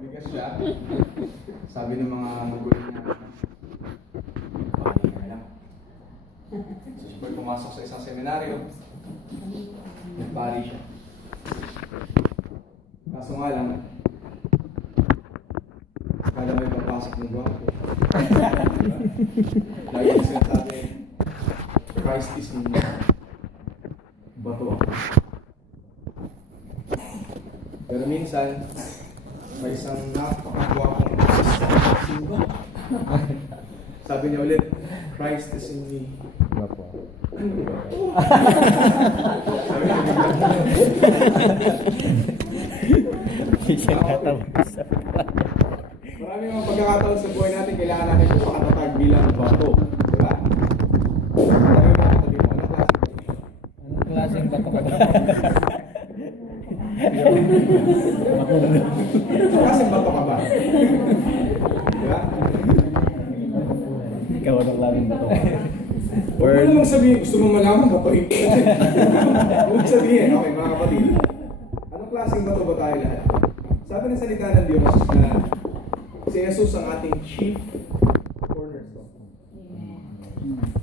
Bigas siya. Sabi ng mga magulang niya, pahali ka lang. So siya pumasok sa isang seminaryo, nagpahali siya. Kaso nga lang, kada may papasok ng gwapo. Lagi yung sinasabi, Christ is in me. Bato ako. Pero minsan, may isang napakagwapong simba. Sabi niya ulit, Christ is in me. Bapo. Ano ba? Sabi niya, marami mga pagkakataon sa buhay natin, kailangan natin ito pakatatag bilang bato. Diba? Marami mga katabi mo, anong klaseng bato? Anong klaseng bato ka? Anong klaseng bato ka ba? Diba? Ikaw anong klaseng bato ka? Huwag mo namang sabihin, gusto mo malaman bato ito. Huwag sabihin, okay mga kapatid. Anong klaseng bato ba tayo lahat? Sabi ng salita ng Diyos na si Jesus ang ating chief cornerstone.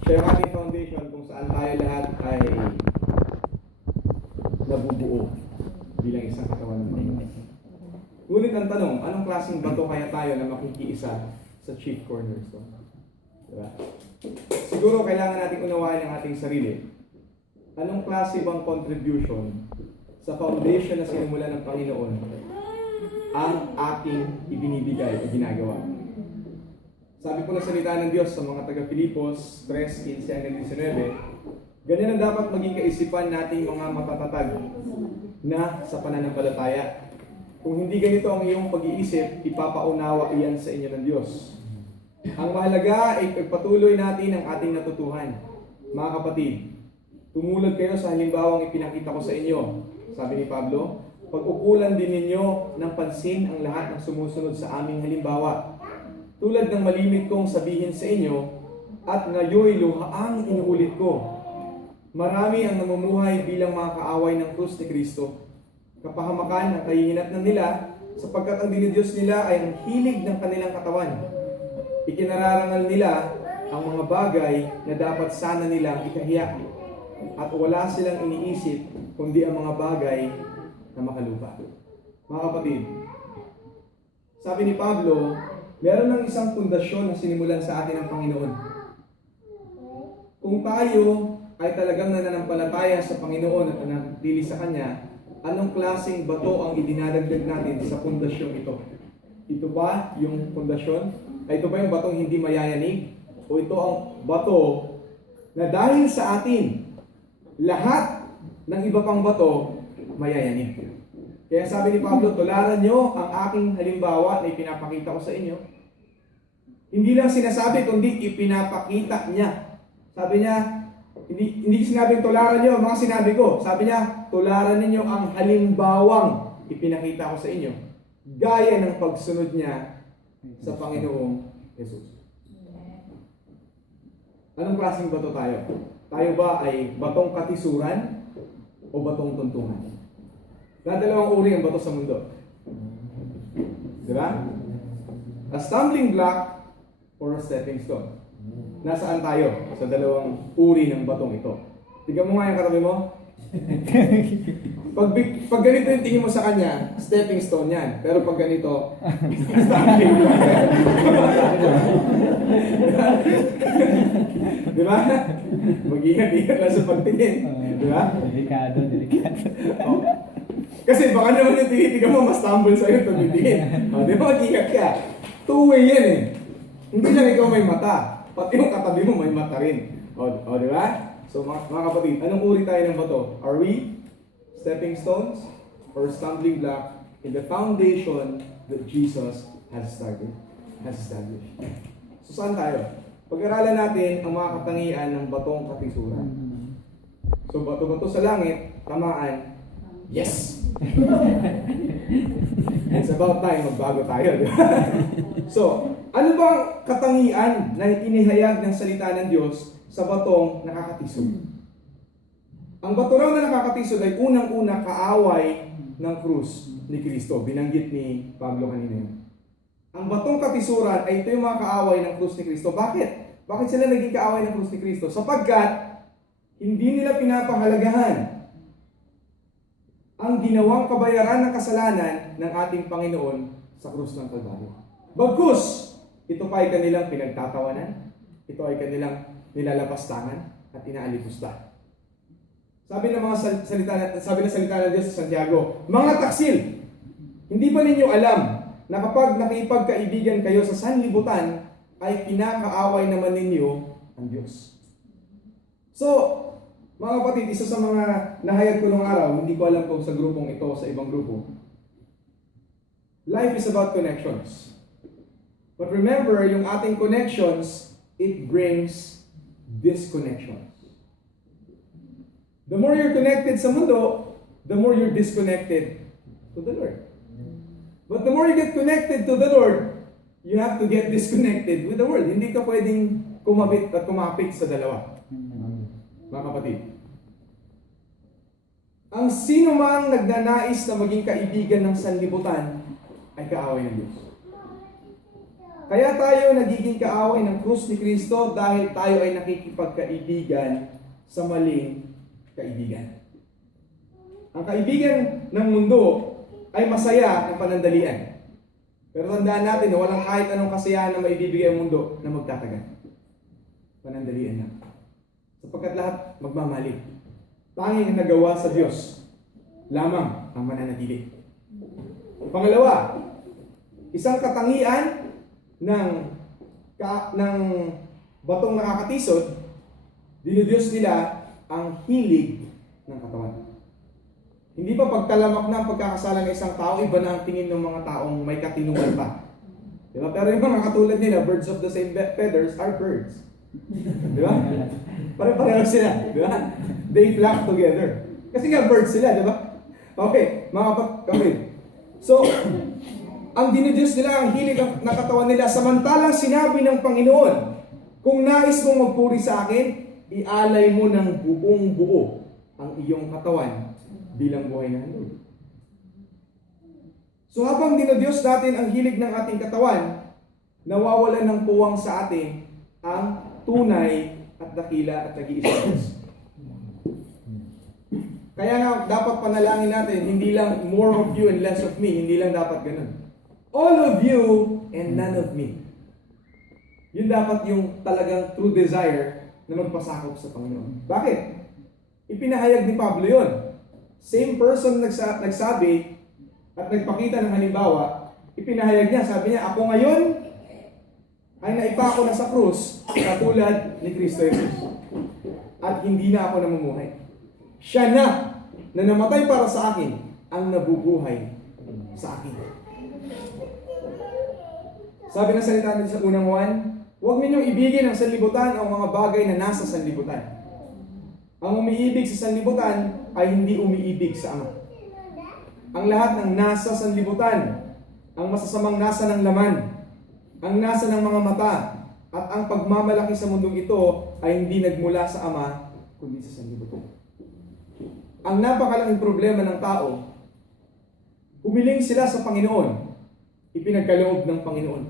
Siya ang ating foundation kung saan tayo lahat ay nabubuo bilang isang katawan ng Panginoon. Ngunit ang tanong, anong klaseng bato kaya tayo na makikiisa sa chief cornerstone? Diba? Siguro kailangan natin unawain ang ating sarili. Anong klase bang contribution sa foundation na sinimula ng Panginoon ang ating ibinibigay o ginagawa? Sabi po na salita ng Diyos sa mga taga-Filipos 3:15-19, ganyan ang dapat maging kaisipan nating mga matatatag na sa pananampalataya. Kung hindi ganito ang iyong pag-iisip, ipapaunawa iyan sa inyo ng Diyos. Ang mahalaga ay pagpatuloy natin ang ating natutuhan. Mga kapatid, tumulad kayo sa halimbawang ipinakita ko sa inyo. Sabi ni Pablo, pag-ukulan din ninyo ng pansin ang lahat ng sumusunod sa aming halimbawa. Tulad ng malimit kong sabihin sa inyo, at ngayoy luhaang inuulit ko. Marami ang namumuhay bilang mga kaaway ng krus ni Kristo. Kapahamakan ang kahihinatnan nila, sapagkat ang dinidiyos nila ay ang hilig ng kanilang katawan. Ikinararangal nila ang mga bagay na dapat sana nilang ikahiya. At wala silang iniisip kundi ang mga bagay na makalupa. Mga kapatid, sabi ni Pablo, meron ng isang pundasyon na sinimulan sa atin ng Panginoon. Kung tayo ay talagang nananampalataya sa Panginoon at nanatili sa Kanya, anong klaseng bato ang idinadagdag natin sa pundasyong ito? Ito ba yung pundasyon? Ay ito ba yung batong hindi mayayanig? O ito ang bato na dahil sa atin, lahat ng iba pang bato mayayanig? Kaya sabi ni Pablo, tularan nyo ang aking halimbawa na ipinapakita ko sa inyo. Hindi lang sinasabi, kundi ipinapakita niya. Sabi niya, hindi sinabing tularan nyo, mga sinabi ko. Sabi niya, tularan ninyo ang halimbawang ipinakita ko sa inyo. Gaya ng pagsunod niya sa Panginoong Jesus. Anong klaseng bato tayo? Tayo ba ay batong katisuran o batong tuntungan? Dalawang uri ang bato sa mundo. Diba? A stumbling block or a stepping stone. Nasaan tayo sa dalawang uri ng batong ito? Tignan mo nga yung katabi mo. Pag ganito yung tingin mo sa kanya, stepping stone yan. Pero pag ganito, stumbling block. Diba? Mag-ingat-ingat lang sa pagtingin. Diba? Delikado. Oh. Kasi baka naman yung tinitigan mo, mas tumble sa'yo ito titingin. Di ba mag-ingat ka? Two-way yan eh. Hindi lang ikaw may mata. Pati yung katabi mo may mata rin. O di ba? So mga kapatid, anong uri tayo ng bato? Are we stepping stones or stumbling block in the foundation that Jesus has established? So saan tayo? Pag-aralan natin ang mga katangian ng batong katisuran. So bato-bato sa langit, tamaan, yes! It's about time magbago tayo, di ba? So, ano bang katangian na inihayag ng salita ng Diyos sa batong nakakatisod? Ang bato raw na nakakatisod ay unang-una kaaway ng krus ni Kristo. Binanggit ni Pablo kanina yun. Ang batong katisuran ay ito yung mga kaaway ng krus ni Kristo. Bakit? Bakit sila naging kaaway ng krus ni Kristo? Sapagkat hindi nila pinapahalagahan ang ginawang kabayaran ng kasalanan ng ating Panginoon sa krus ng Kalbaryo. Bagkus, ito pa ay kanilang pinagtatawanan, ito ay kanilang nilalapastangan at inaalipusta. Sabi ng salita ng Diyos sa Santiago, mga taksil, hindi ba ninyo alam na kapag nakipagkaibigan kayo sa sanlibutan, ay kinakaaway naman ninyo ang Diyos. So, mga kapatid, isa sa mga nahayag ko nung araw, hindi ko alam kung sa grupong ito o sa ibang grupo, life is about connections. But remember, yung ating connections, it brings disconnections. The more you're connected sa mundo, the more you're disconnected to the Lord. But the more you get connected to the Lord, you have to get disconnected with the world. Hindi ka pwedeng kumabit at kumapit sa dalawa. Mga kapatid. Ang sino mang nagnanais na maging kaibigan ng sanlibutan ay kaaway ng Diyos. Kaya tayo nagiging kaaway ng krus ni Kristo dahil tayo ay nakikipagkaibigan sa maling kaibigan. Ang kaibigan ng mundo ay masaya ng panandalian. Pero tandaan natin na walang kahit anong kasiyahan na maibibigay ang mundo na magtatagal. Panandalian lang. Sapagkat lahat magmamali. Tanging nagawa sa Diyos lamang ang mananatili. Pangalawa, isang katangian ng batong nakakatisod, dinudiyos nila ang hilig ng katawan. Hindi ba pagtalamak na ang pagkakasala ng isang tao, iba na ang tingin ng mga taong may katinuan pa. Diba? Pero yung mga katulad nila, birds of the same feathers are birds. Diba? Pare-pareho sila. Diba? They flock together. Kasi nga birds sila, diba? Okay, mga kapatid. So, ang dinidiyos nila, ang hilig ng katawan nila, samantalang sinabi ng Panginoon, kung nais mong magpuri sa akin, ialay mo ng buong buo ang iyong katawan bilang buhay na handog. So habang dinodiyos natin ang hilig ng ating katawan, nawawalan ng puwang sa atin ang tunay at dakila at nag-iisang Diyos. Kaya nga dapat panalangin natin, hindi lang more of you and less of me, hindi lang dapat ganun. All of you and none of me. Yun dapat yung talagang true desire na magpasakop sa Panginoon. Bakit? Ipinahayag ni Pablo yun. Same person nagsabi at nagpakita ng halimbawa, ipinahayag niya, sabi niya, ako ngayon ay naipako na sa krus katulad ni Kristo Jesus. At hindi na ako namumuhay. Siya na namatay para sa akin ang nabubuhay sa akin. Sabi ng salita nito sa unang 1, huwag ninyong ibigin ang sanlibutan o mga bagay na nasa sanlibutan. Ang umiibig sa sanlibutan ay hindi umiibig sa Ama. Ang lahat ng nasa sanlibutan, ang masasamang nasa ng laman, ang nasa ng mga mata, at ang pagmamalaki sa mundong ito ay hindi nagmula sa Ama, kundi sa sanlibutan. Ang napakalaking problema ng tao, humiling sila sa Panginoon, ipinagkaloob ng Panginoon.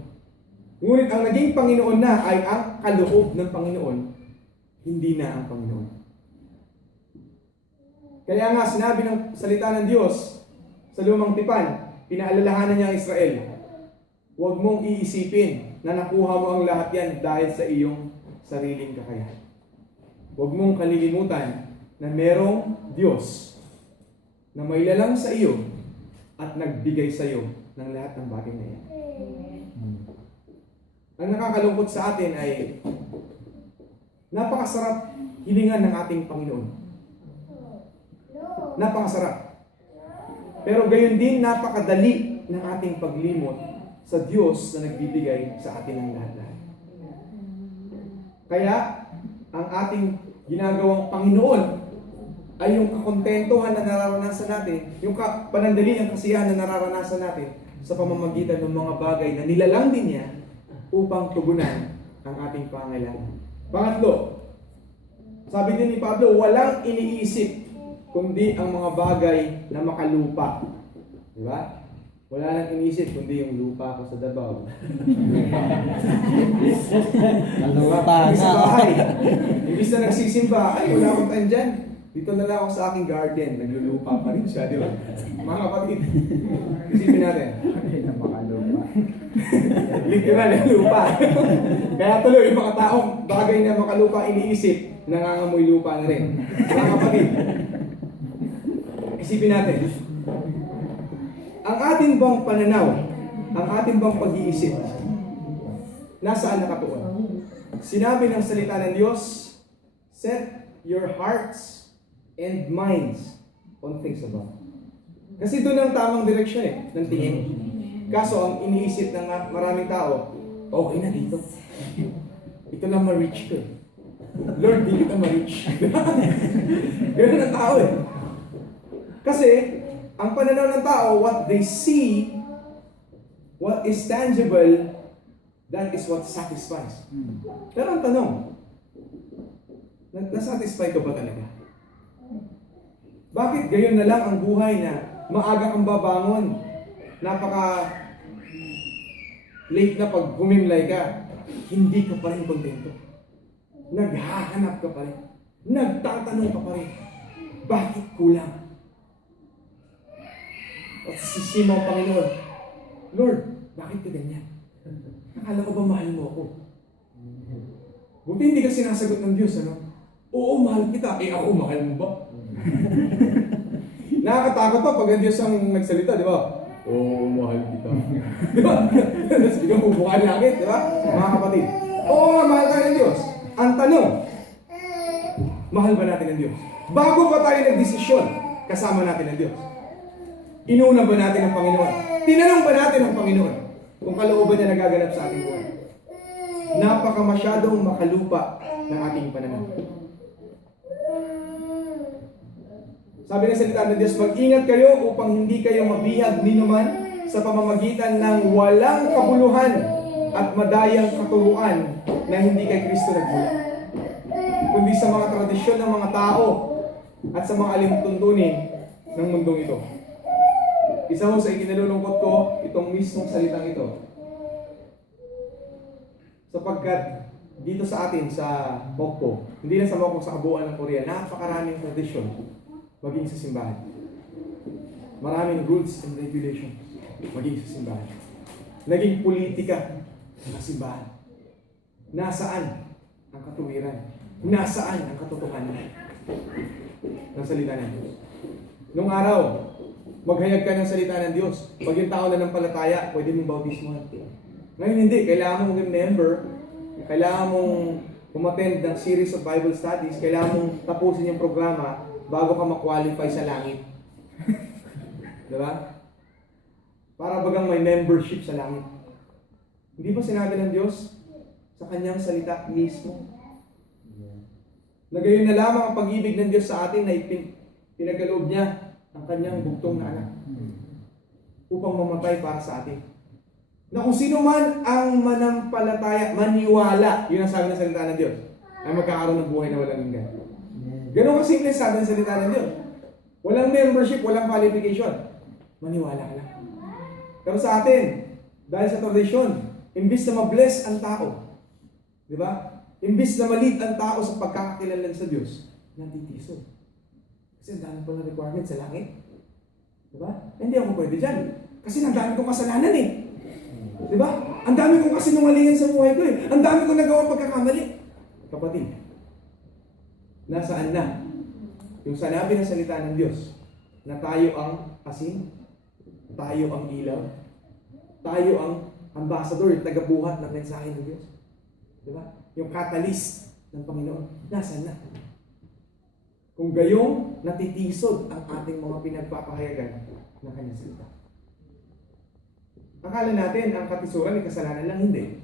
Ngunit ang naging Panginoon na ay ang kaloob ng Panginoon, hindi na ang Panginoon. Kaya nga sinabi ng salita ng Diyos sa Lumang Tipan, pinaalalahanan niya ang Israel, huwag mong iisipin na nakuha mo ang lahat yan dahil sa iyong sariling kakayahan. Huwag mong kalilimutan na merong Diyos na may lalang sa iyo at nagbigay sa iyo ng lahat ng bagay na yan. Ang nakakalungkot sa atin ay napakasarap hilingan ng ating Panginoon. Napakasarap. Pero gayon din napakadali ng ating paglimot sa Diyos na nagbibigay sa atin ng lahat-lahat. Kaya ang ating ginagawang Panginoon ay yung kakontentuhan na nararanasan natin, yung panandali ang kasiyahan na nararanasan natin sa pamamagitan ng mga bagay na nilalang din niya upang tugunan ang ating pangailangan. Pangatlo, sabi din ni Pablo, walang iniisip kundi ang mga bagay na makalupa Di ba? Wala nang inisip kundi yung lupa ko sa Davao. Nalupa Imbis sa na. bahay. Imbis na nagsisimba, ay wala akong time dyan. Dito na lang ako sa aking garden. Naglulupa pa rin siya, di ba? Mga kapatid, isipin natin. Hindi na makalupa. Literal yung lupa. Kaya tuloy, yung mga taong bagay na makalupa iniisip, nangangamoy lupa na rin. Mga kapatid, isipin natin. Ang ating bang pananaw, ang ating bang pag-iisip, nasaan nakatuon? Sinabi ng salita ng Diyos, set your hearts and minds on things above. Kasi doon ang tamang direksyon ng tingin. Kaso ang iniisip ng maraming tao, okay na dito. Ito lang ma-reach ko. Lord, di kita ma-reach. Ganun ang tao eh. Kasi, ang pananaw ng tao, what they see, what is tangible, that is what satisfies. Pero ang tanong, nasatisfy ka ba talaga? Bakit gayon na lang ang buhay na maaga kang babangon, napaka late na pag humimlay ka, hindi ka pa rin kontento. Naghahanap ka pa rin. Nagtatanong ka pa rin. Bakit kulang? At sisima ang Panginoon, Lord, bakit ka ganyan? Nakala ko ba mahal mo ako? Buti hindi ka sinasagot ng Diyos, ano? Oo, mahal kita. Eh ako, mahal mo ba? Nakakatakot pa pag ang Diyos ang nagsalita, di ba? Oo, mahal kita. Di ba? Tapos biglang bubukan langit, di ba? Mga kapatid. Oo nga, mahal tayo ng Diyos. Ang tanong, mahal ba natin ang Diyos? Bago pa tayo nagdesisyon, kasama natin ang Diyos. Inuna ba natin ang Panginoon? Tinanong ba natin ang Panginoon kung kalooban niya nagaganap sa ating buhay? Napakamasyadong makalupa ng ating pananaw. Sabi ng salita ng Diyos, mag-ingat kayo upang hindi kayo mabihag ninuman sa pamamagitan ng walang kabuluhan at madayang katuruan na hindi kay Kristo nagmula, kundi sa mga tradisyon ng mga tao at sa mga alintuntunin ng mundong ito. Isa mo sa ikinalulungkot ko, itong mismong salitang ito. Sapagkat dito sa atin, sa Mokpo, hindi na sa Mokpo, sa kabuuan ng Korea, napakaraming tradisyon maging sa simbahan. Maraming rules and regulations maging sa simbahan. Naging politika ng simbahan. Nasaan ang katuwiran? Nasaan ang katotohanan ng salita ng Diyos? Nung araw, maghayag ka ng salita ng Diyos. Pag yung tao na ng palataya, pwede mong bautismohan. Ngayon hindi, kailangan mong maging member, kailangan mong umattend ng series of Bible studies, kailangan mong tapusin yung programa bago ka ma-qualify sa langit. Diba? Para bagang may membership sa langit. Hindi ba sinabi ng Diyos sa kanyang salita mismo? Na gayon na lamang ang pag-ibig ng Diyos sa atin na pinagkaloob niya ang kanyang bugtong na anak upang mamatay para sa atin. Na kung sino man ang manampalataya, maniwala, yun ang sabi ng salita ng Diyos, ay magkakaroon ng buhay na walang hanggan. Ganun kasimple sabi ng salita ng Diyos. Walang membership, walang qualification. Maniwala ka lang. Pero sa atin, dahil sa tradisyon, imbis na ma-bless ang tao, di ba? Imbis na malit ang tao sa pagkakakilanlan sa Diyos, natitisod. Kasi ang dami pa na requirement sa langit. Diba? Hindi ako pwede dyan. Kasi ang dami kong kasalanan eh. Diba? Ang dami kong kasinungalingan sa buhay ko eh. Ang dami kong nagawang pagkakamali. Kapatid, nasaan na yung sanabi ng salita ng Diyos na tayo ang asin, tayo ang ilaw, tayo ang ambassador, yung tagabuhat ng mensahe ng Diyos. Diba? Yung catalyst ng Panginoon. Nasaan na? Kung gayong natitisod ang ating mga pinagpapahayagan ng kanyang salita. Akala natin ang katisuran ay kasalanan lang, hindi.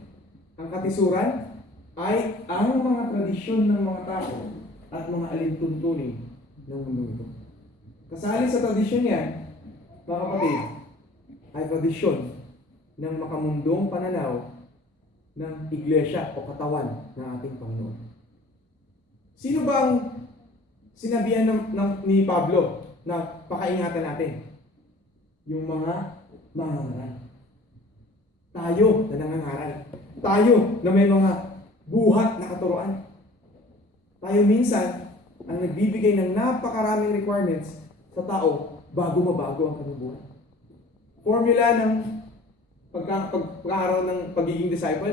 Ang katisuran ay ang mga tradisyon ng mga tao at mga alintuntunin ng mundo ito. Kasali sa tradisyon yan, mga kapatid, ay tradisyon ng makamundong pananaw ng iglesia o katawan ng ating Panginoon. Sino bang sinabihan ni Pablo na pakaingatan natin? yung mga mangangaral. Tayo na nangangaral. Tayo na may mga buhat na katuruan. Tayo minsan ang nagbibigay ng napakaraming requirements sa tao bago mabago ang kanyang buhay. Formula ng pagkakaroon ng pagiging disciple.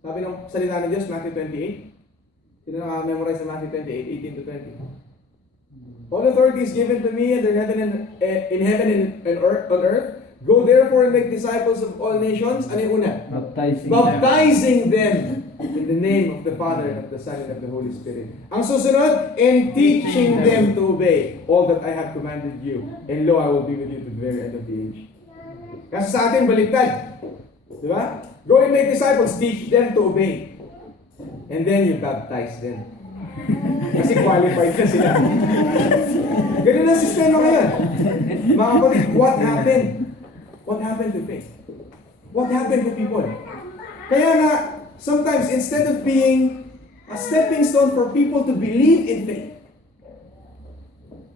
Sabi ng salita ng Diyos, Matthew 28. Sino naka-memorize sa Matthew 28, 18 to 20? All authority is given to me in heaven and on earth. Go therefore and make disciples of all nations. Ano yung una? Baptizing them in the name of the Father, and of the Son, and of the Holy Spirit. Ang susunod, and teaching them to obey all that I have commanded you. And lo, I will be with you to the very end of the age. Kasi sa atin, baliktad. Di ba? Go and make disciples, teach them to obey. And then you baptize them. Kasi qualified na sila. Ganun ang sistema ngayon. Mga kapatid, what happened? What happened to faith? What happened to people? Kaya nga, sometimes instead of being a stepping stone for people to believe in faith,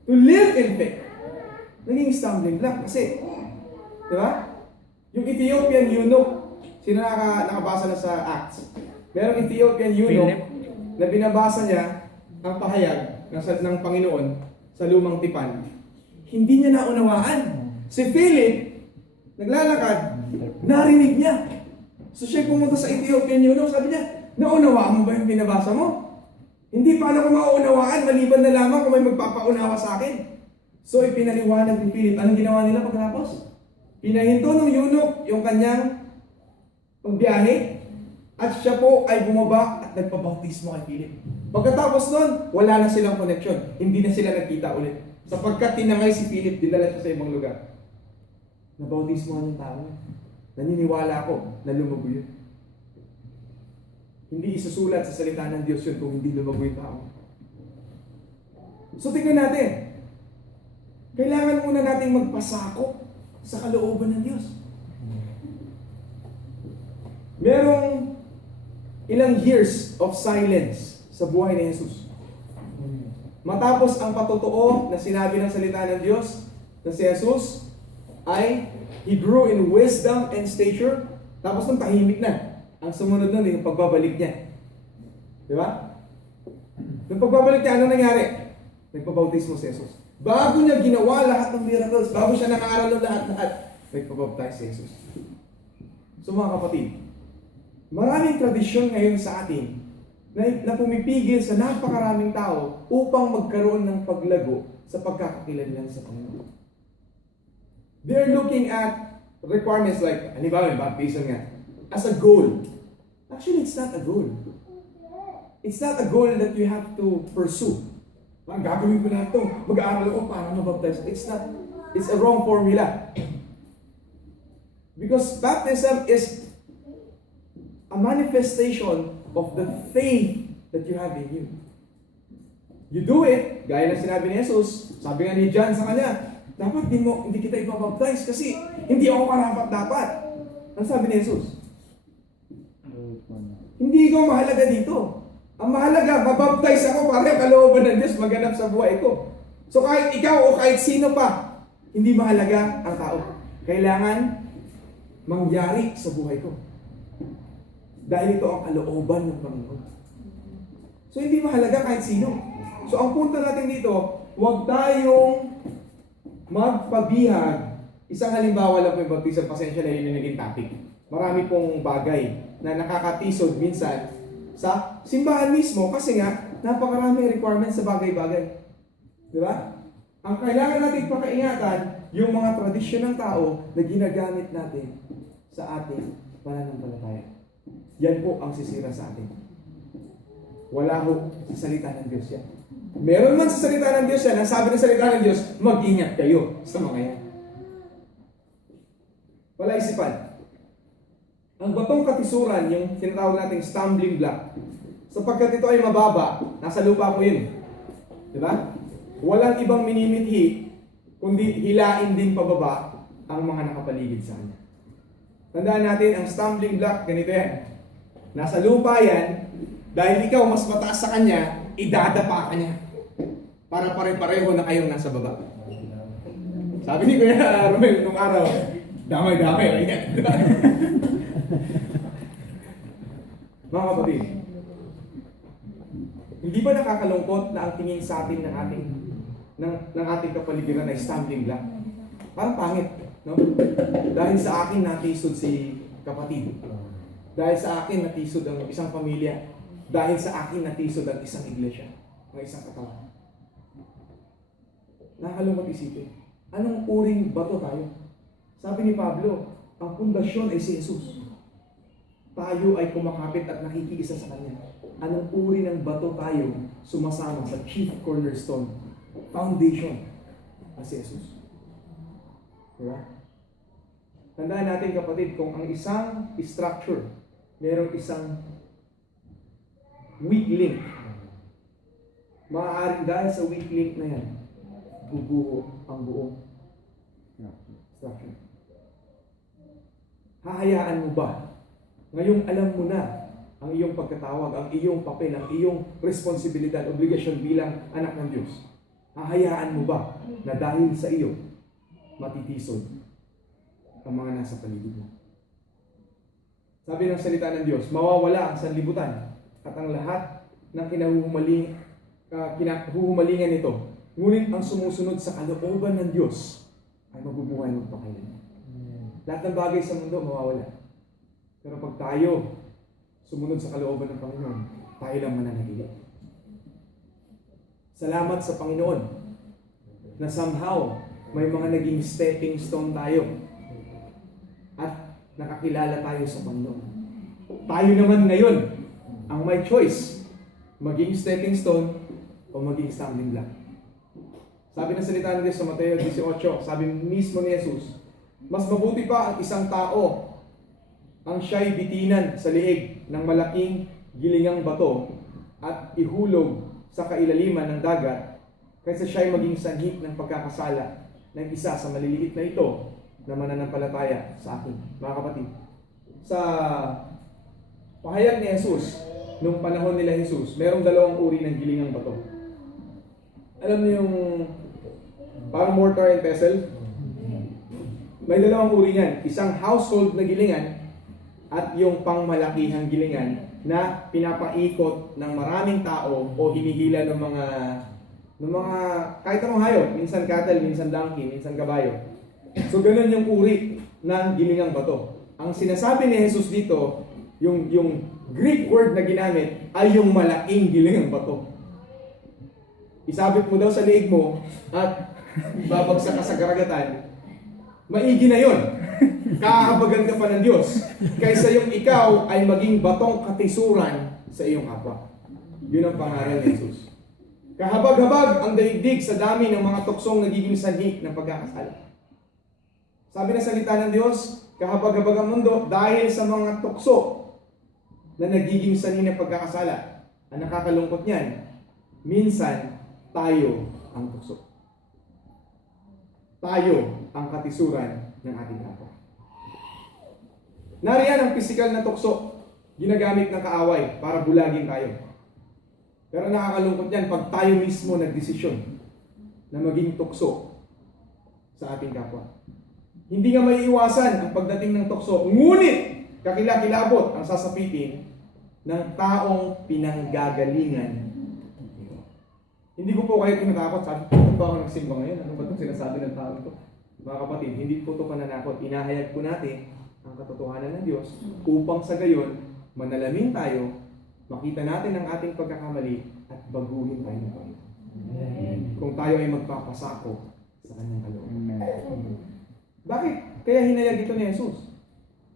to live in faith, naging stumbling block. Kasi, di ba? Yung Ethiopian eunuch, sino nakabasa na sa Acts? Merong Ethiopian eunuch na binabasa niya ang pahayag ng Panginoon sa lumang tipan. Hindi niya naunawaan. Si Philip, naglalakad, narinig niya. So siya pumunta sa Ethiopian eunuch, sabi niya, naunawaan mo ba yung binabasa mo? Hindi, paano ko mauunawaan? Maliban na lamang kung may magpapaunawa sa akin. So ipinaliwanag ni Philip. Anong ginawa nila pagkatapos? Pinahinto ng eunuch yung kanyang pagbiyahe at siya po ay bumaba at nagpabautismo kay Philip. Pagkatapos nun, wala na silang connection. Hindi na sila nagkita ulit. Sapagkat tinangay si Philip, dinala siya sa ibang lugar. Nabautismo ng tao. Naniniwala ako na lumago yun. Hindi isusulat sa salita ng Diyos yun kung hindi lumago yung tao. So tingnan natin. Kailangan muna nating magpasakop sa kalooban ng Diyos. Merong ilang years of silence sa buhay ni Jesus. Matapos ang patotoo na sinabi ng salita ng Diyos na si Jesus ay he grew in wisdom and stature. Tapos nung tahimik na. Ang sumunod nun yung pagbabalik niya. Di ba? Nung pagbabalik niya, ano nangyari? Nagpabautismo si Jesus. Bago niya ginawa lahat ng miracles, bago siya nakaaral ng lahat-lahat, nagpabaptize si Jesus. So mga kapatid, maraming tradisyon ngayon sa atin na pumipigil sa napakaraming tao upang magkaroon ng paglago sa pagkakakilanlan sa Panginoon. They're looking at requirements like, halimbawa yung baptism nga, as a goal. Actually, it's not a goal. It's not a goal that you have to pursue. Gagawin ko lahat ito. Mag-aaral ako para mabaptize. It's a wrong formula. Because baptism is a manifestation of the faith that you have in you. You do it, gaya na sinabi ni Jesus, sabi nga ni John sa kanya, dapat hindi kita ipabaptize kasi hindi ako karapat dapat. Ano sabi ni Jesus? Hindi ikaw mahalaga dito. Ang mahalaga, mabaptize ako para kalooban ng Diyos maganap sa buhay ko. So kahit ikaw o kahit sino pa, hindi mahalaga ang tao. Kailangan mangyari sa buhay ko. Dahil ito ang kalooban ng Panginoon. So hindi mahalaga kahit sino. So ang punto natin dito, huwag tayong magpabihag. Isang halimbawa lang po yung baptism, pasensya na yun yung naging topic. Marami pong bagay na nakakatisod minsan sa simbahan mismo kasi nga napakaraming requirements sa bagay-bagay. Di ba? Ang kailangan natin pakaingatan yung mga tradisyon ng tao na ginagamit natin sa ating pananampalataya. Yan po ang sisira sa atin. Wala ho sa salita ng Diyos yan. Meron man sa salita ng Diyos yan, ang sabi ng salita ng Diyos, mag-ingat kayo sa mga yan. Palaisipan. Ang batong katisuran, yung tinatawag nating stumbling block, sapagkat ito ay mababa, nasa lupa po yun. Diba? Walang ibang minimithi, kundi hilain din pababa ang mga nakapaligid sa kanya. Tandaan natin, ang stumbling block, ganito yan. Nasa lupa yan, dahil ikaw mas mataas sa kanya, idadapa ka niya. Para pare-pareho na kayong nasa baba. Sabi ni Kuya Romel nung araw, damay-damay. Right? Mga kapatid, hindi ba nakakalungkot na ang tingin sa atin ng ating kapaligiran ay stumbling block? Parang pangit, no? Dahil sa akin natisod si kapatid. Dahil sa akin natisod ang isang pamilya. Dahil sa akin natisod ang isang iglesia, ang isang katawan. Nakakalungkot isipin. Anong uring bato tayo? Sabi ni Pablo, ang pundasyon ay si Jesus. Tayo ay kumakapit at nakikiisa sa Kanya. Anong uri ng bato tayo sumasama sa chief cornerstone, foundation, na si Jesus? Diba? Tandaan natin kapatid, kung ang isang structure, merong isang weak link, maaaring dahil sa weak link na yan, bubuo ang buong structure. Hahayaan mo ba? Ngayong alam mo na ang iyong pagkatawag, ang iyong papel, ang iyong responsibilidad, obligasyon bilang anak ng Diyos. Hahayaan mo ba na dahil sa iyo, matitisod ang mga nasa paligid mo? Sabi ng salita ng Diyos, mawawala ang sanlibutan at ang lahat ng kinahuhumalingan nito. Ngunit ang sumusunod sa kalooban ng Diyos ay mabubuhay magpakailan. Lahat ng bagay sa mundo mawawala. Pero pag tayo sumunod sa kalooban ng Panginoon, tayo lang mananatili. Salamat sa Panginoon na somehow may mga naging stepping stone tayo at nakakilala tayo sa Panginoon. Tayo naman ngayon ang may choice, maging stepping stone o maging stumbling block. Sabi ng salita ng Diyos sa Mateo 18, sabi mismo ni Jesus, mas mabuti pa ang isang tao ang siya'y bitinan sa liig ng malaking gilingang bato at ihulog sa kailaliman ng dagat kaysa siya'y maging sanhi ng pagkakasala ng isa sa maliliit na ito na mananampalataya sa akin. Mga kapatid, sa pahayag ni Jesus, nung panahon nila Jesus, merong dalawang uri ng gilingang bato. Alam niyo yung parang mortar and pestle? May dalawang uri niyan. Isang household na gilingan at yung pangmalakihang gilingan na pinapaikot ng maraming tao o hinihila ng mga kahit anong hayop, minsan cattle, minsan donkey, minsan kabayo. So ganun yung uri ng gilingang bato. Ang sinasabi ni Jesus dito, yung Greek word na ginamit ay yung malaking gilingang bato. Isabit mo daw sa liig mo at babagsak ka sa karagatan, maigi na yon. Kaahabagan ka pa ng Diyos kaysa yung ikaw ay maging batong katisuran sa iyong kapwa. Yun ang pangaral ni Jesus. Kahabag-habag ang daigdig sa dami ng mga tuksong nagiging sanhi ng pagkakasala. Sabi ng salita ng Diyos, kahabag-habag ang mundo dahil sa mga tukso na nagiging sanhi ng pagkakasala. Ang nakakalungkot niyan, minsan tayo ang tukso. Tayo ang katisuran ng ating kapwa. Nariyan ang pisikal na tukso, ginagamit ng kaaway para bulagin tayo. Pero nakakalungkot yan pag tayo mismo nagdesisyon na maging tukso sa ating kapwa. Hindi nga maiiwasan ang pagdating ng tukso, ngunit kakilakilabot ang sasapitin ng taong pinanggagalingan. Hindi ko po kayo tinatakot. Sabi ko, ba ako nagsimba ngayon? Ano ba itong sinasabi ng tao ito? Mga kapatid, hindi po ito pananakot. Inahayag po natin ang katotohanan ng Diyos upang sa gayon, manalamin tayo, makita natin ang ating pagkakamali at baguhin tayo ng Panginoon. Kung tayo ay magpapasako sa kanyang kalooban. Bakit? Kaya hinayag ito ni Jesus.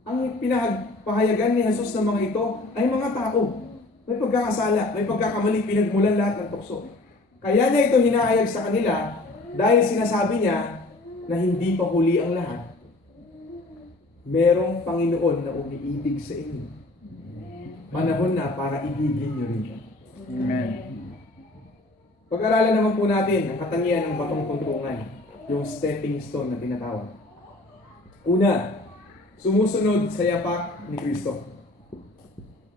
Ang pinahayagan ni Jesus ng mga ito ay mga tao. May pagkakasala, may pagkakamali, pinagmulan lahat ng tukso. Kaya niya ito hinahayag sa kanila dahil sinasabi niya na hindi pa huli ang lahat. Merong Panginoon na umiibig sa inyo. Panahon na para ibigin niyo rin siya. Amen. Pag-aralan naman po natin ang katangian ng batong tuntungan, yung stepping stone na tinatawag. Una, sumusunod sa yapak ni Kristo.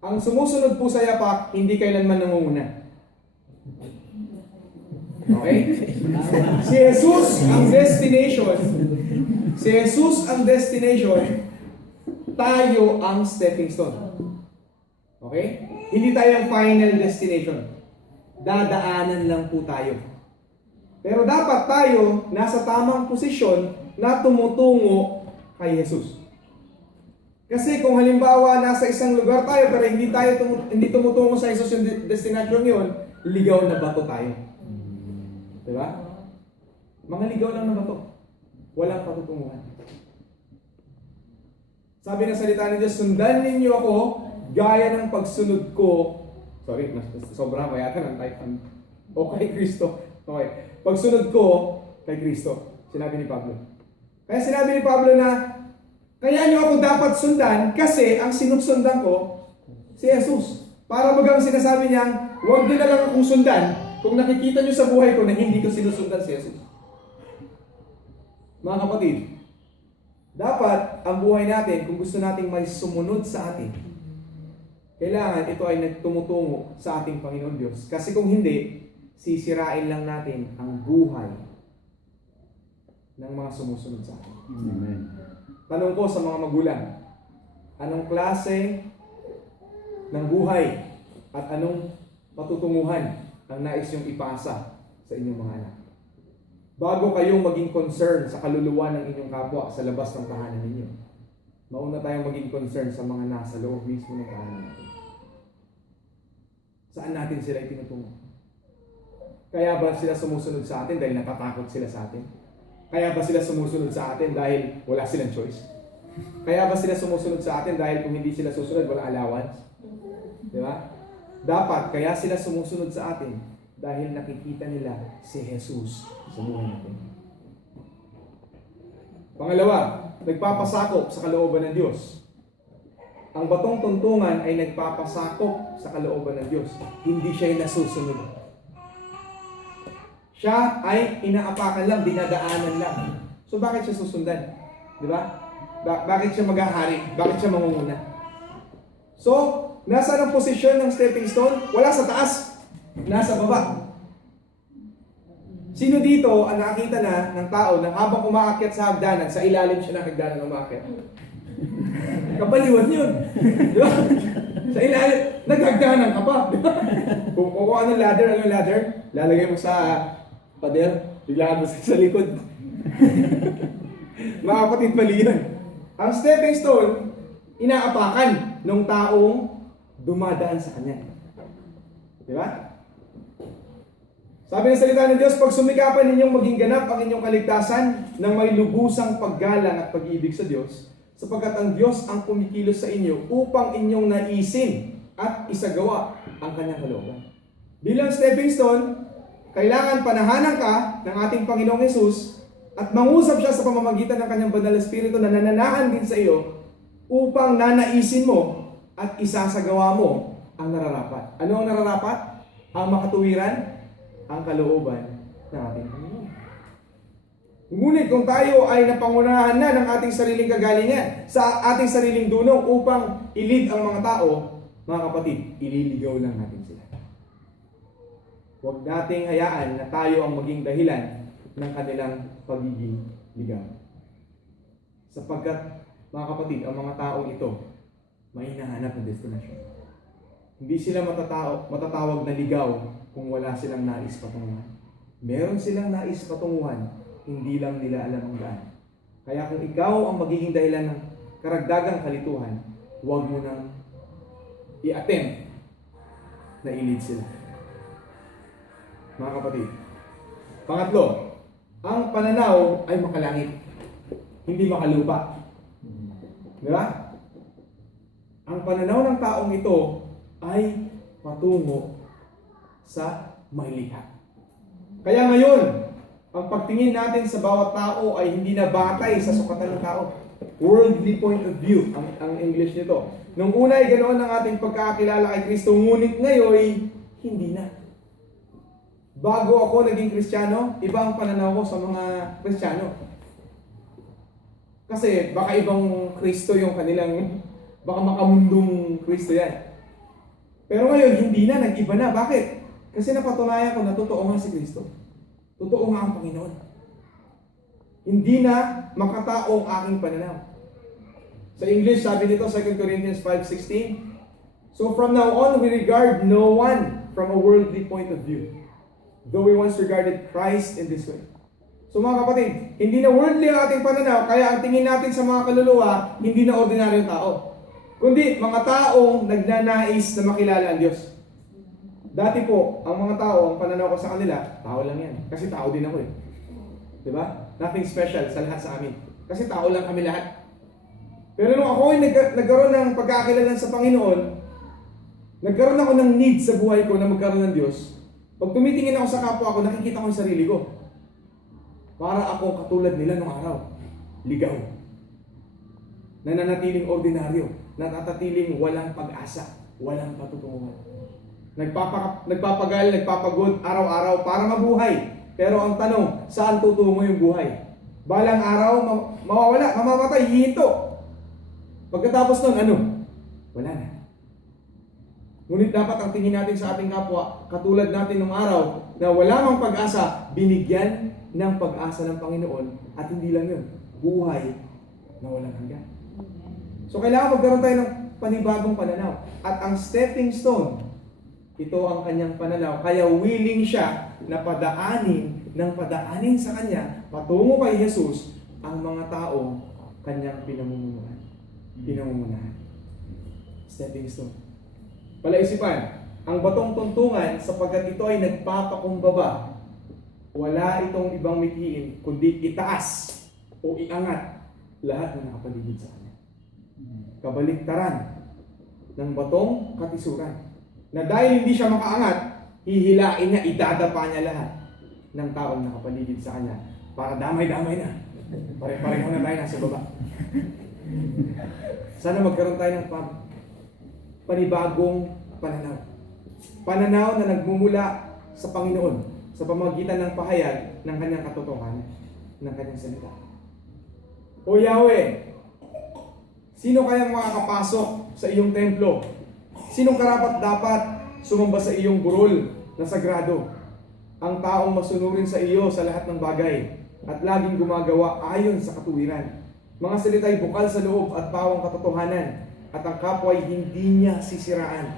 Ang sumusunod po sa yapak, hindi kailanman nangunguna. Okay? Si Jesus ang destination. Si Jesus ang destination. Tayo ang stepping stone. Okay? Hindi tayo ang final destination. Dadaanan lang po tayo. Pero dapat tayo nasa tamang posisyon na tumutungo kay Jesus. Kasi kung halimbawa nasa isang lugar tayo pero hindi tumutungo sa Jesus yung destination yun, ligaw na bato tayo. Diba? Mga ligaw lang na bato. Walang patutunguhan. Sabi ng salita ni Diyos, sundan ninyo ako gaya ng pagsunod ko. Sorry, sobra ko yata ng type. O kay Kristo. Okay. Pagsunod ko kay Kristo. Sinabi ni Pablo. Kaya sinabi ni Pablo na, kaya nyo ako dapat sundan kasi ang sinusundan ko, si Jesus. Para bagang sinasabi niya, huwag nyo na lang akong sundan kung nakikita nyo sa buhay ko na hindi ko sinusundan si Jesus. Mga kapatid, dapat ang buhay natin, kung gusto nating may sumunod sa atin, kailangan ito ay nagtumutungo sa ating Panginoon Diyos. Kasi kung hindi, sisirain lang natin ang buhay ng mga sumusunod sa atin. Amen. Tanong ko sa mga magulang, anong klase ng buhay at anong patutunguhan ang nais yung ipasa sa inyong mga anak? Bago kayong maging concern sa kaluluwa ng inyong kapwa sa labas ng tahanan ninyo, mauna tayong maging concern sa mga nasa loob mismo ng tahanan natin. Saan natin sila itinutungo? Kaya ba sila sumusunod sa atin dahil natatakot sila sa atin? Kaya ba sila sumusunod sa atin dahil wala silang choice? Kaya ba sila sumusunod sa atin dahil kung hindi sila susunod, wala allowance? Di ba? Dapat, kaya sila sumusunod sa atin dahil nakikita nila si Jesus sa buhay natin. Pangalawa, nagpapasakop sa kalooban ng Diyos. Ang batong tuntungan ay nagpapasakop sa kalooban ng Diyos. Hindi siya yung nasusunod. Siya ay inaapakan lang, dinadaanan lang. So bakit siya susundan? Di ba? Bakit siya maghahari? Bakit siya mangunguna? So, nasa ang posisyon ng stepping stone? Wala sa taas. Nasa baba. Sino dito ang nakakita na ng tao na habang umaakyat sa hagdanan, sa ilalim siya ng hagdanan umaakyat? Kabaliwan yun. Di ba? Sa ilalim, naghagdanan ka pa. Di ba? Kung anong ladder, lalagay mo sa pader, biglaan mo sa likod. Mga kapatid, mali yun. Ang stepping stone, inaapakan ng taong dumadaan sa kanya. Di ba? Sabi ng salita ng Diyos, pag sumikapan ninyong maging ganap ang inyong kaligtasan ng may lubusang paggalang at pag-ibig sa Diyos, sapagkat ang Diyos ang kumikilos sa inyo upang inyong naisin at isagawa ang kanyang kalooban. Bilang stepping stone, kailangan panahanan ka ng ating Panginoong Hesus at mangusap siya sa pamamagitan ng kanyang banal na Espiritu na nananahan din sa iyo upang nanaisin mo at isasagawa mo ang nararapat. Ano ang nararapat? Ang makatuwiran, ang kalooban ng ating Panginoon. Ngunit kung tayo ay napangunahan na ng ating sariling kagalingan, sa ating sariling dunong upang i-lead ang mga tao, mga kapatid, ililigaw lang natin sila. Huwag nating hayaan na tayo ang maging dahilan ng kanilang pagiging ligaw. Sapagkat, mga kapatid, ang mga taong ito, may hinahanap ng destinasyon. Hindi sila matatawag na ligaw kung wala silang nais patunguhan. Meron silang nais patunguhan, hindi lang nila alam ang daan. Kaya kung ikaw ang magiging dahilan ng karagdagang kalituhan, huwag mo nang i-attempt na i-lead sila. Mga kapatid. Pangatlo, ang pananaw ay makalangit, hindi makalupa. Di ba? Ang pananaw ng taong ito ay patungo sa mailikha. Kaya ngayon, ang pagtingin natin sa bawat tao ay hindi na batay sa sukatan ng tao. Worldly point of view, ang English nito. Nung una ay ganoon ang ating pagkakakilala kay Kristo, ngunit ngayon, hindi na. Bago ako naging Kristiyano, iba ang pananaw ko sa mga Kristiyano. Kasi baka ibang Kristo yung kanilang, baka makamundong Kristo yan. Pero ngayon, hindi na, nag-iba na. Bakit? Kasi napatunayan ko na totoo nga si Kristo. Totoo nga ang Panginoon. Hindi na makatao ang aking pananaw. Sa English, sabi dito, 2 Corinthians 5:16, so from now on, we regard no one from a worldly point of view, though we once regarded Christ in this way. So mga kapatid, hindi na worldly ang ating pananaw, kaya ang tingin natin sa mga kaluluwa, hindi na ordinaryong tao. Kundi mga taong nagnanais na makilala ang Diyos. Dati po, ang mga tao, ang pananaw ko sa kanila, tao lang yan. Kasi tao din ako eh. Diba? Nothing special sa lahat sa amin. Kasi tao lang kami lahat. Pero nung ako ay nagkaroon ng pagkakilala sa Panginoon, nagkaroon ako ng need sa buhay ko na magkaroon ng Diyos. Pag tumitingin ako sa kapwa ko, nakikita ko yung sarili ko. Para ako katulad nila nung araw. Ligaw. Nananatiling ordinaryo. Nananatiling walang pag-asa. Walang patutunguhan. Nagpapagal, nagpapagod araw-araw para mabuhay. Pero ang tanong, saan tutungo yung buhay? Balang araw, mawawala, mamamatay, hihinto. Pagkatapos nun, ano? Wala na. Ngunit dapat ang tingin natin sa ating kapwa, katulad natin nung araw, na wala mang pag-asa, binigyan ng pag-asa ng Panginoon, at hindi lang yun, buhay na walang hanggan. So kailangan magkaroon tayo ng panibagong pananaw. At ang stepping stone, ito ang kanyang pananaw. Kaya willing siya na padaanin sa kanya, patungo kay Jesus, ang mga tao kanyang pinamumunuan. Stepping stone. Palaisipan, ang batong tuntungan sapagkat ito ay nagpapakumbaba, wala itong ibang mithiin, kundi itaas o iangat lahat na nakapaligid sa kanya. Kabaliktaran ng batong katisuran, na dahil hindi siya makaangat, hihilain niya, idadapa niya lahat ng taong nakapaligid sa kanya para damay-damay na. Pare-pareho na tayo nasa baba. Sana magkaroon tayo ng panibagong pananaw. Pananaw na nagmumula sa Panginoon sa pamamagitan ng pahayag ng kanyang katotohanan, ng kanyang salita. O Yahweh, sino kayang makakapasok sa iyong templo? Sinong karapat-dapat sumamba sa iyong burol na sagrado? Ang taong masunurin sa iyo sa lahat ng bagay at laging gumagawa ayon sa katuwiran. Mga salita'y bukal sa loob at pawang katotohanan, at ang kapwa ay hindi niya sisiraan.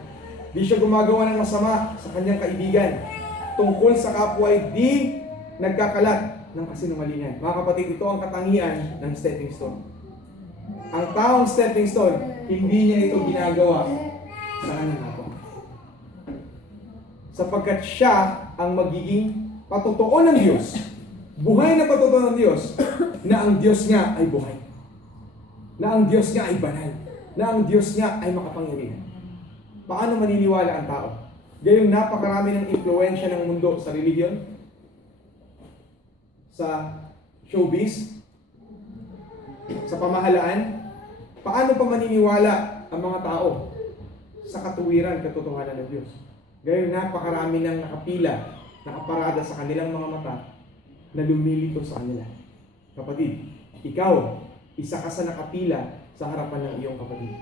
Di siya gumagawa ng masama sa kanyang kaibigan. Tungkol sa kapwa ay di nagkakalat ng kasinungalingan. Mga kapatid, ito ang katangian ng stepping stone. Ang taong stepping stone, hindi niya ito ginagawa sa kanyang kapwa. Sapagkat siya ang magiging patotoo ng Diyos. Buhay na patotoo ng Diyos, na ang Diyos niya ay buhay. Na ang Diyos niya ay banal. Na ang Diyos niya ay makapangyarihan. Paano maniniwala ang tao? Gayong napakarami ng impluwensya ng mundo sa religion, sa showbiz, sa pamahalaan. Paano pa maniniwala ang mga tao sa katuwiran, katotohanan ng Diyos? Gayong napakarami ng nakapila, nakaparada sa kanilang mga mata, na lumilito sa kanila. Kapatid, ikaw, isa ka sa nakapila sa harapan ng iyong kapatid.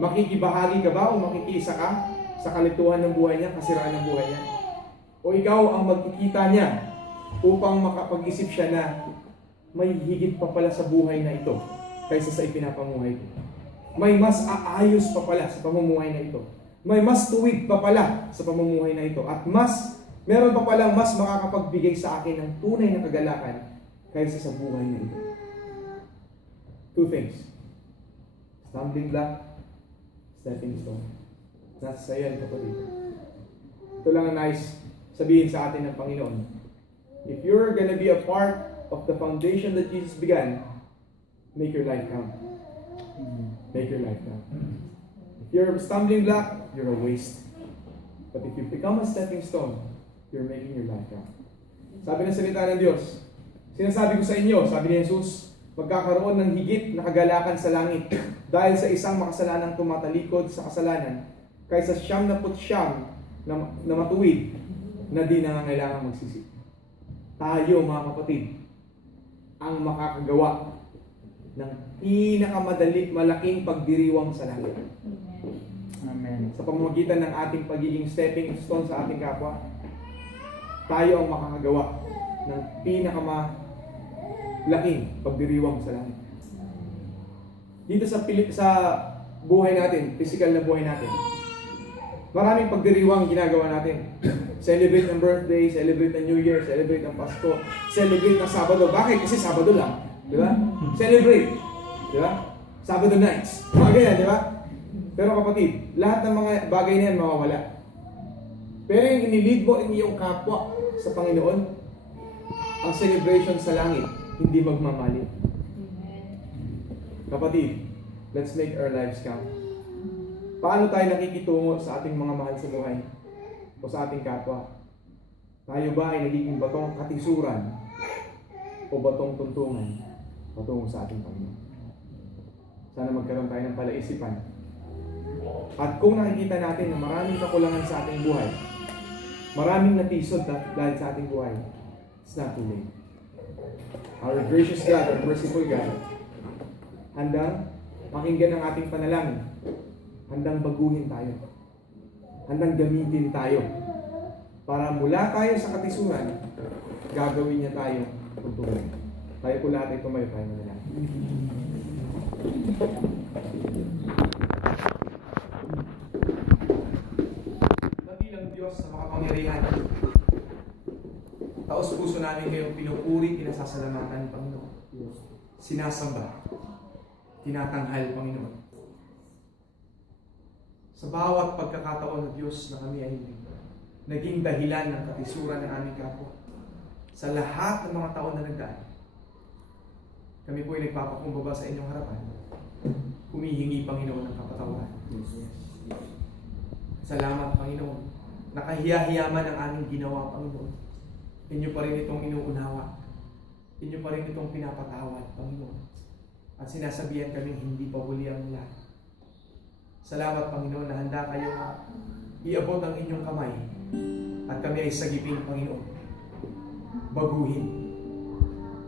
Makikibahagi ka ba o makikiisa ka sa kalituhan ng buhay niya, kasiraan ng buhay niya? O ikaw ang magkikita niya upang makapag-isip siya na may higit pa pala sa buhay na ito kaysa sa ipinapamuhay ko. May mas aayos pa pala sa pamumuhay na ito. May mas tuwid pa pala sa pamumuhay na ito. At meron pa palang mas makakapagbigay sa akin ng tunay na kagalakan kaysa sa buhay na ito. Two things. Stumbling block, stepping stone. Nasa sayo yan, kapatid. Ito lang ang nice sabihin sa atin ng Panginoon. If you're gonna be a part of the foundation that Jesus began, make your life count. Make your life count. If you're a stumbling block, you're a waste. But if you become a stepping stone, you're making your life count. Sabi ng salita ng Diyos, sinasabi ko sa inyo, sabi ni Jesus, magkakaroon ng higit na kagalakan sa langit dahil sa isang makasalanang tumatalikod sa kasalanan kaysa 99 na matuwid na di nangangailangan magsisi. Tayo, mga kapatid, ang makakagawa ng malaking pagdiriwang sa langit. Amen. Sa pamamagitan ng ating pagiging stepping stone sa ating kapwa, tayo ang makakagawa ng pinakamalaking pagdiriwang sa langit. Dito sa buhay natin, physical na buhay natin, maraming pagdiriwang ginagawa natin. Celebrate ng birthday, celebrate ng New Year, celebrate ng Pasko, celebrate ng Sabado. Bakit? Kasi Sabado lang. Di ba? Celebrate. Di ba? Sabado nights. Mga ganyan, di ba? Pero kapatid, lahat ng mga bagay na yan mawawala. Pero yung inilid mo ang iyong kapwa sa Panginoon, ang celebration sa langit, hindi magmamali. Kapatid, let's make our lives count. Paano tayo nakikitungo sa ating mga mahal sa buhay o sa ating kapwa? Tayo ba ay nagiging batong katisuran o batong tuntungan patungo sa ating Panginoon? Sana magkaroon tayo ng palaisipan. At kung nakikita natin na maraming kakulangan sa ating buhay, maraming natisod dahil sa ating buhay, it's not too late. Our gracious God, our merciful God, handang pakinggan ang ating panalangin, handang baguhin tayo, handang gamitin tayo, para mula tayo sa katisuran, gagawin niya tayo tuntunin. Tayo po lahat ay tumayo tayo manalangin. Dakilang Diyos na makapangyarihan, taos puso namin kayong pinupuri, pinasasalamatan, Panginoon. Sinasamba, tinatanghal, Panginoon. Sa bawat pagkakataon ng Diyos na kami ay naging dahilan ng katisuran ng aming kapwa. Sa lahat ng mga taon na nagdaan, kami po ay nagpapakumbaba sa inyong harapan. Humihingi, Panginoon, ng kapatawaran. Salamat, Panginoon. Nakahiya-hiyaman ang aming ginawa, Panginoon. Inyo pa rin itong inuunawa. Inyo pa rin itong pinapatawad, Panginoon. At sinasabihan kami hindi pa huli ang lahat. Salamat, Panginoon, na handa kayo iabot ang inyong kamay at kami ay sagipin, Panginoon. Baguhin,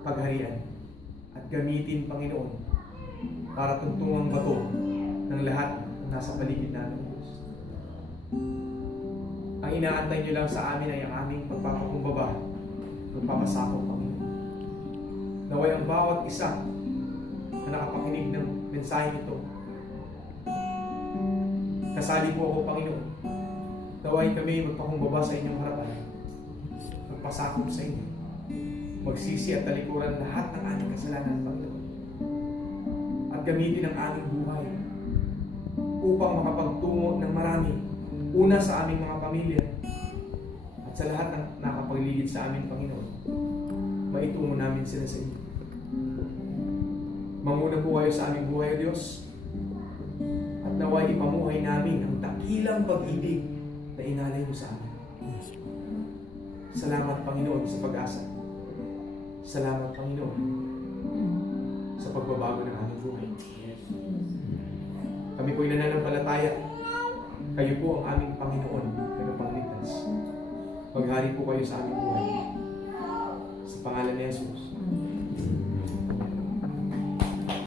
pagharian, at gamitin, Panginoon, para tuntungang bato ng lahat na nasa paligid namin, Diyos. Ang inaantay niyo lang sa amin ay ang aming pagpapakumbaba, pagpapasakop, Panginoon. Naway ang bawat isa na nakapakinig ng mensahe nito, kasali po ako, Panginoon. Naway kami magpakumbaba sa inyong harapan, magpasakop sa inyo, magsisi at talikuran lahat ng aming kasalanan, Panginoon, at gamitin ang aming buhay upang makapagtungo ng marami, una sa aming mga pamilya at sa lahat ng nakapagligid sa amin, Panginoon. Maitungo namin sila sa inyo. Manguna po kayo sa aming buhay, O Diyos, at naway ipamuhay namin ang dakilang pag-ibig na inalay mo sa amin. Salamat, Panginoon, sa pag-asa. Salamat, Panginoon, sa pagbabago ng aming buhay. Kami po'y nananampalataya. Kayo po ang aming Panginoon na napagligtas. Maghari po kayo sa aming buhay. Sa pangalan ni Jesus.